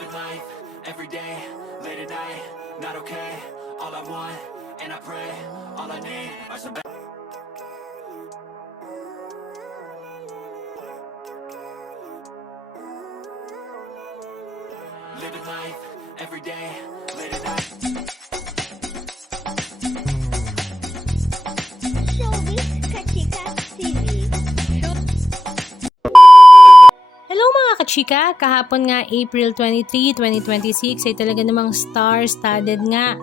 Living life, every day, late at night, not okay. All I want, and I pray, all I need are some living life, every day, late at night. Showbiz Kachika TV. Hello mga kachika! Kahapon nga April 23, 2026 ay talaga namang star-studded nga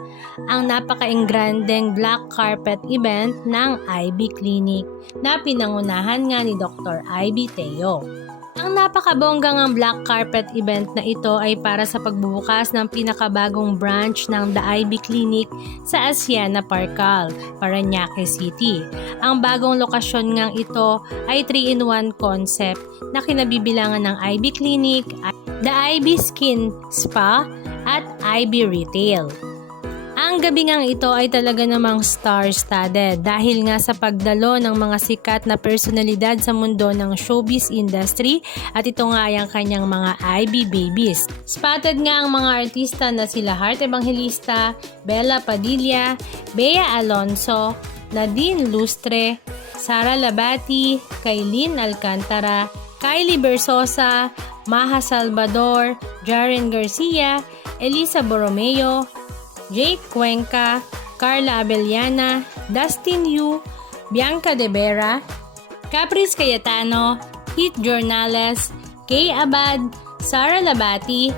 ang napaka-engrandeng black carpet event ng IB Clinic na pinangunahan nga ni Dr. IB Teo. Ang napakabonggang ang black carpet event na ito ay para sa pagbubukas ng pinakabagong branch ng The IB Clinic sa Asiana Parcal, Parañaque City. Ang bagong lokasyon ngang ito ay 3-in-1 concept na kinabibilangan ng IB Clinic, The IB Skin Spa at IB Retail. Ang gabi ngang ito ay talaga namang star-studded dahil nga sa pagdalo ng mga sikat na personalidad sa mundo ng showbiz industry at ito nga ay ang kanyang mga IB babies. Spotted nga ang mga artista na sila Heart Evangelista, Bella Padilla, Bea Alonso, Nadine Lustre, Sara Labati, Kailin Alcantara, Kylie Bersosa, Maha Salvador, Jaren Garcia, Elisa Borromeo, Jake Cuenca, Carla Abellana, Dustin Yu, Bianca De Vera, Caprice Cayetano, Heath Jornales, Kay Abad, Sara Labati,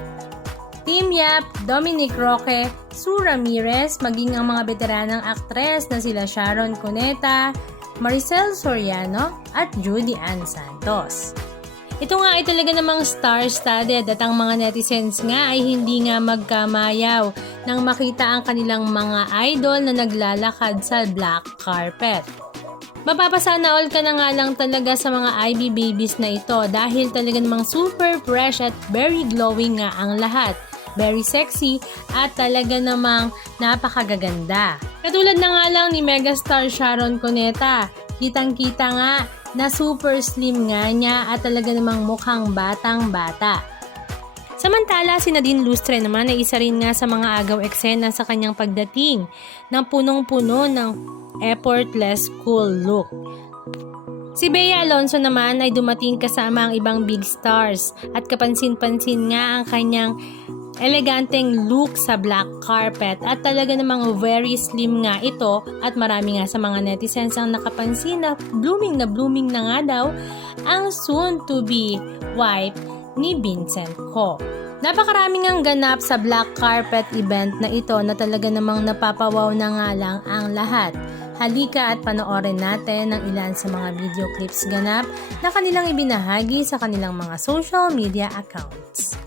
Tim Yap, Dominic Roque, Sue Ramirez, maging ang mga veteranang aktres na sila Sharon Cuneta, Maricel Soriano at Judy Ann Santos. Ito nga ay talaga namang star-studded at ang mga netizens nga ay hindi nga magkamayaw nang makita ang kanilang mga idol na naglalakad sa black carpet. Mapapasana all ka na nga lang talaga sa mga IB babies na ito dahil talaga namang super fresh at very glowing nga ang lahat. Very sexy at talaga namang napakagaganda. Katulad na nga lang ni megastar Sharon Cuneta, kitang-kita nga na super slim nga niya at talaga namang mukhang batang-bata. Samantala, si Nadine Lustre naman ay isa rin nga sa mga agaw eksena sa kanyang pagdating ng punong-puno ng effortless cool look. Si Bea Alonso naman ay dumating kasama ang ibang big stars at kapansin-pansin nga ang kanyang eleganteng look sa black carpet at talaga namang very slim nga ito at marami nga sa mga netizens ang nakapansin na blooming na nga daw ang soon to be wife ni Vincent Ko. Napakaraming ang ganap sa black carpet event na ito na talaga namang napapawaw na nga lang ang lahat. Halika at panoorin natin ang ilan sa mga video clips ganap na kanilang ibinahagi sa kanilang mga social media accounts.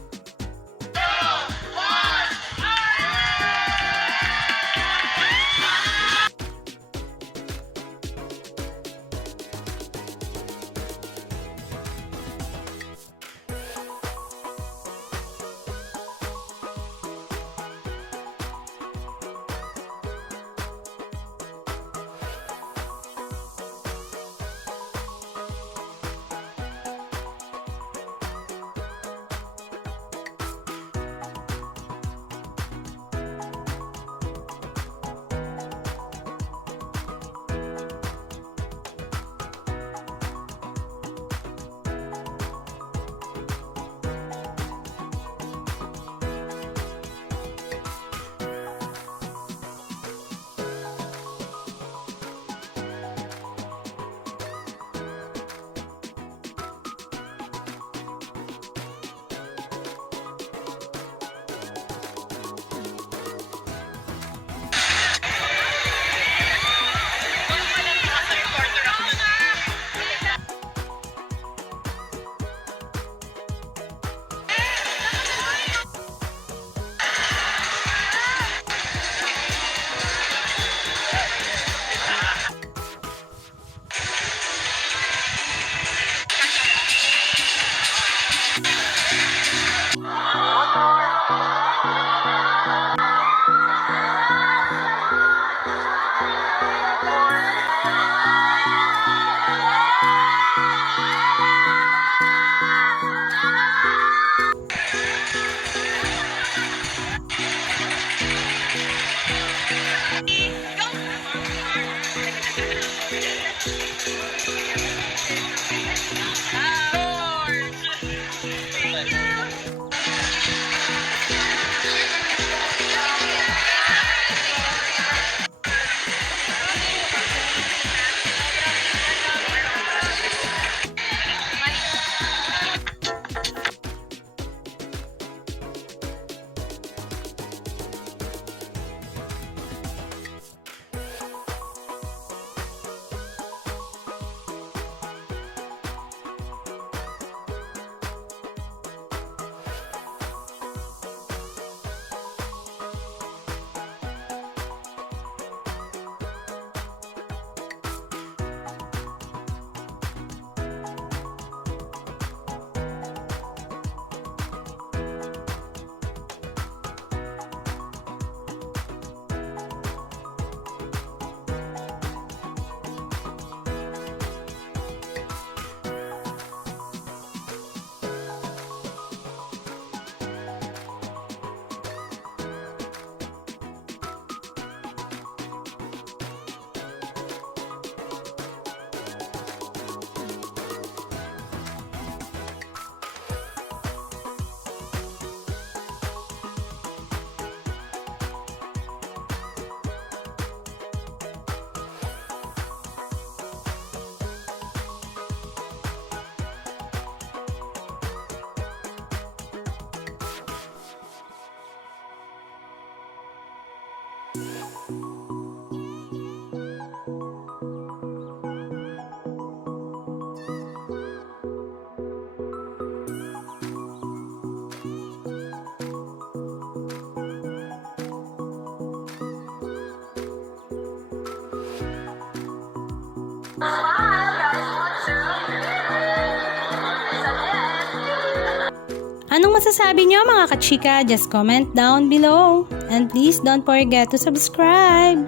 Anong masasabi nyo mga kachika? Just comment down below. And please don't forget to subscribe.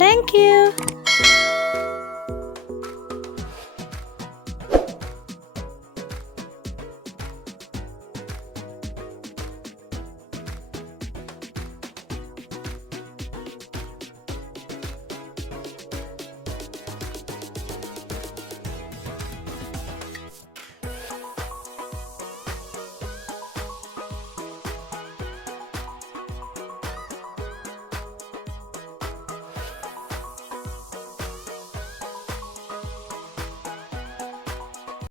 Thank you!